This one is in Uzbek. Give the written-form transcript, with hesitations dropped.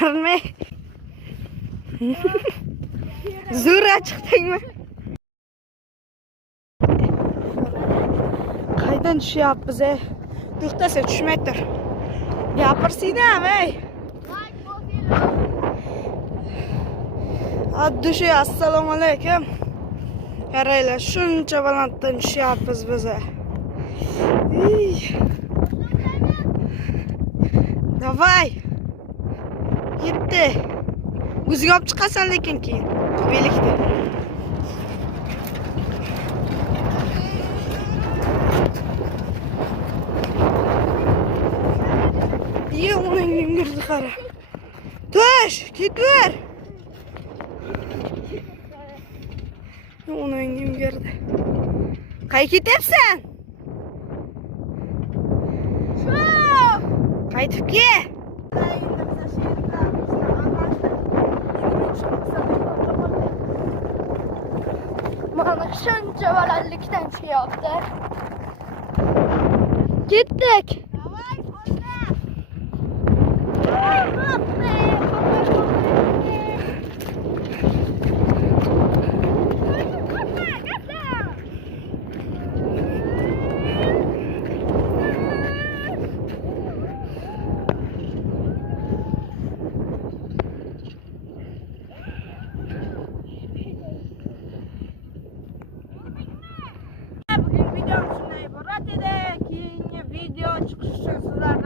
Baqirmay. Zo'ra chiqdingmi? Qaydan tushyapmiz ey? To'xtasa tushmay tur. Gapirsinam ey. Addushi, assalomu alaykum. Qaranglar, shuncha balanddan tushyapmiz biz. Davay. Yetti. O'zing olib chiqasan lekin keyin. Belikda. Uning yurdi qara. Tush, ketver. Uning yurdi. Qay ketyapsan? Shu. Qaytib kel. Mana shuncha balandlikdan tushyapti. Ketdik. Keyingi video chiqishi sizlar